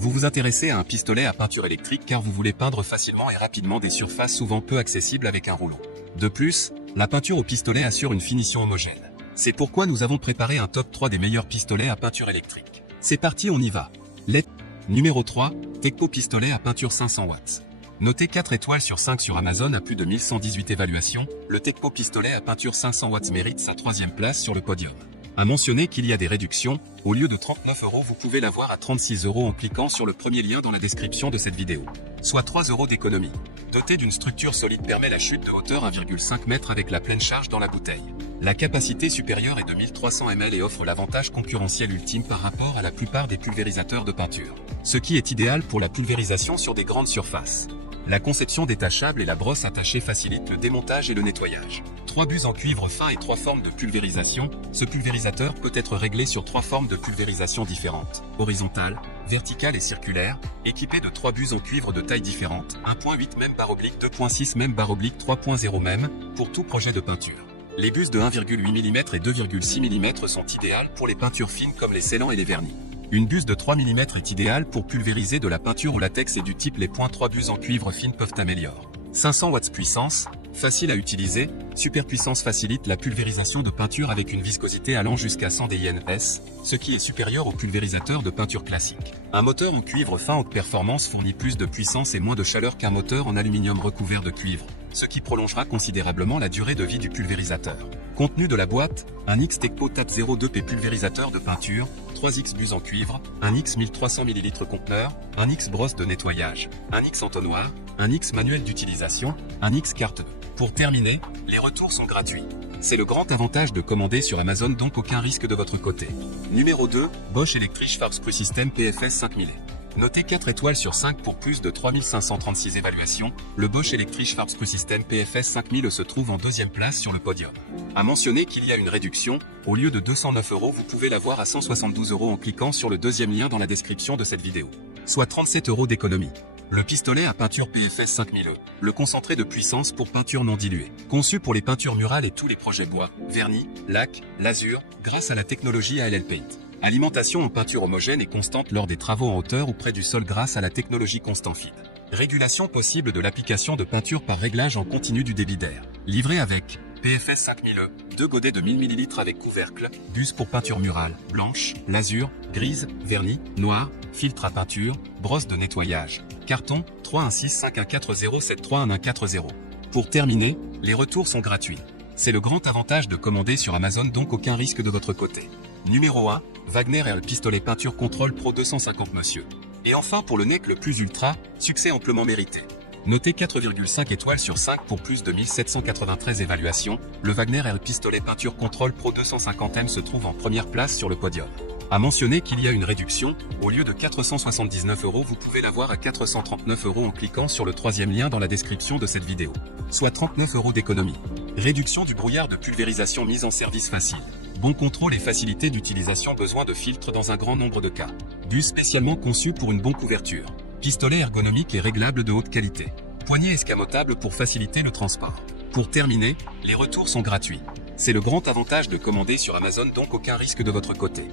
Vous vous intéressez à un pistolet à peinture électrique car vous voulez peindre facilement et rapidement des surfaces souvent peu accessibles avec un rouleau. De plus, la peinture au pistolet assure une finition homogène. C'est pourquoi nous avons préparé un top 3 des meilleurs pistolets à peinture électrique. C'est parti, on y va. Numéro 3, Tekpo pistolet à peinture 500 watts. Noté 4 étoiles sur 5 sur Amazon à plus de 1118 évaluations, le Tekpo pistolet à peinture 500 watts mérite sa 3e place sur le podium. À mentionner qu'il y a des réductions, au lieu de 39 €, vous pouvez l'avoir à 36 € en cliquant sur le premier lien dans la description de cette vidéo. Soit 3 € d'économie. Doté d'une structure solide permet la chute de hauteur 1,5 m avec la pleine charge dans la bouteille. La capacité supérieure est de 1300 ml et offre l'avantage concurrentiel ultime par rapport à la plupart des pulvérisateurs de peinture. Ce qui est idéal pour la pulvérisation sur des grandes surfaces. La conception détachable et la brosse attachée facilitent le démontage et le nettoyage. 3 buts en cuivre fin et 3 formes de pulvérisation. Ce pulvérisateur peut être réglé sur 3 formes de pulvérisation différentes, horizontale, verticale et circulaire, équipé de 3 buts en cuivre de tailles différentes, 1.8 mm/, 2.6 mm/, 3.0 mm, pour tout projet de peinture. Les bus de 1,8 mm et 2,6 mm sont idéales pour les peintures fines comme les scellants et les vernis. Une buse de 3 mm est idéale pour pulvériser de la peinture au latex et du type les points 3 buses en cuivre fine peuvent améliorer. 500 watts puissance, facile à utiliser, superpuissance facilite la pulvérisation de peinture avec une viscosité allant jusqu'à 100 dns, ce qui est supérieur au pulvérisateur de peinture classique. Un moteur en cuivre fin haute performance fournit plus de puissance et moins de chaleur qu'un moteur en aluminium recouvert de cuivre, ce qui prolongera considérablement la durée de vie du pulvérisateur. Contenu de la boîte, un X Tekpo TAP 02P pulvérisateur de peinture, 3X bus en cuivre, un X 1300 ml conteneur, un X brosse de nettoyage, un X entonnoir, un X manuel d'utilisation, un X carte. Pour terminer, les retours sont gratuits. C'est le grand avantage de commander sur Amazon, donc aucun risque de votre côté. Numéro 2, Bosch Electric Farbsprüh System PFS 5000. Noté 4 étoiles sur 5 pour plus de 3536 évaluations, le Bosch Electric Farbsprüh System PFS 5000 se trouve en 2e place sur le podium. À mentionner qu'il y a une réduction, au lieu de 209 €, vous pouvez l'avoir à 172 € en cliquant sur le 2e lien dans la description de cette vidéo. Soit 37 € d'économie. Le pistolet à peinture PFS 5000, le concentré de puissance pour peinture non diluée. Conçu pour les peintures murales et tous les projets bois, vernis, lac, lasure, grâce à la technologie ALL Paint. Alimentation en peinture homogène et constante lors des travaux en hauteur ou près du sol grâce à la technologie Constant Feed. Régulation possible de l'application de peinture par réglage en continu du débit d'air. Livré avec PFS 5000, 2 godets de 1000 ml avec couvercle, buse pour peinture murale, blanche, lasure, grise, vernis, noir, filtre à peinture, brosse de nettoyage. Carton 3165140733140. Pour terminer, les retours sont gratuits. C'est le grand avantage de commander sur Amazon, donc aucun risque de votre côté. Numéro 1, Wagner RL Pistolet Peinture Control Pro 250 monsieur. Et enfin pour le NEC le plus ultra, succès amplement mérité. Noté 4,5 étoiles sur 5 pour plus de 1793 évaluations, le Wagner RL Pistolet Peinture Control Pro 250M se trouve en première place sur le podium. À mentionner qu'il y a une réduction, au lieu de 479 €, vous pouvez l'avoir à 439 € en cliquant sur le 3e lien dans la description de cette vidéo. Soit 39 € d'économie. Réduction du brouillard de pulvérisation, mise en service facile. Bon contrôle et facilité d'utilisation, besoin de filtres dans un grand nombre de cas. Bus spécialement conçu pour une bonne couverture. Pistolet ergonomique et réglable de haute qualité. Poignée escamotable pour faciliter le transport. Pour terminer, les retours sont gratuits. C'est le grand avantage de commander sur Amazon, donc aucun risque de votre côté.